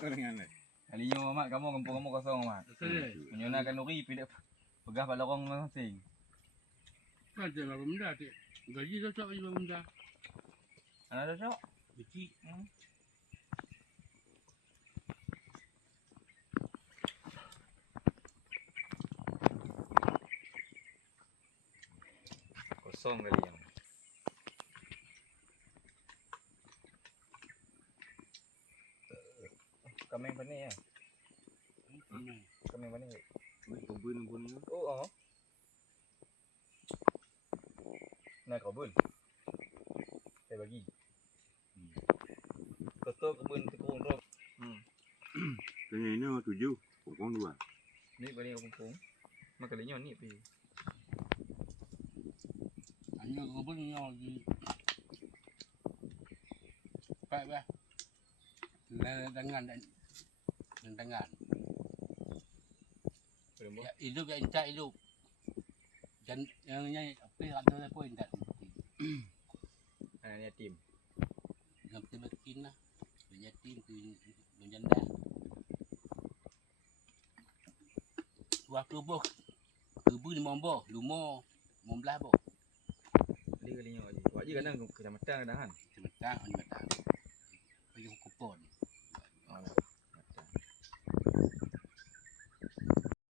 Kalinya mak kamu kampung kamu kosong mak. Menyunakan uri pindah pegah pada orang masing. Kan dia baru benda tu. Gaji dah tak baru benda. Ada sok. Gaji. Kosong kali yang. Kami yang mana ya? Kami yang mana? Kebun pun. Oh. Nak kebun. Saya bagi. Ketua kebun tekung rock. Cái này nó tụi dư, cũng con đùa. Ni balik kampung. Mak kalinya ni pi. Hanya kebun ni lagi. Baik bah. Dengan ya, hidup ya indah hidup. Dan yang ni apa ada poin tak? Anak yatim. Yang terbekin lah. Yatim tu menjanda. Tuah tubuh. Tubuh ni mombo, lumo, mombelah bo. Dia kalinya wajib. Wajib kadang kecamatan kadang kan. Sebentar, sebentar. Pergi kupon.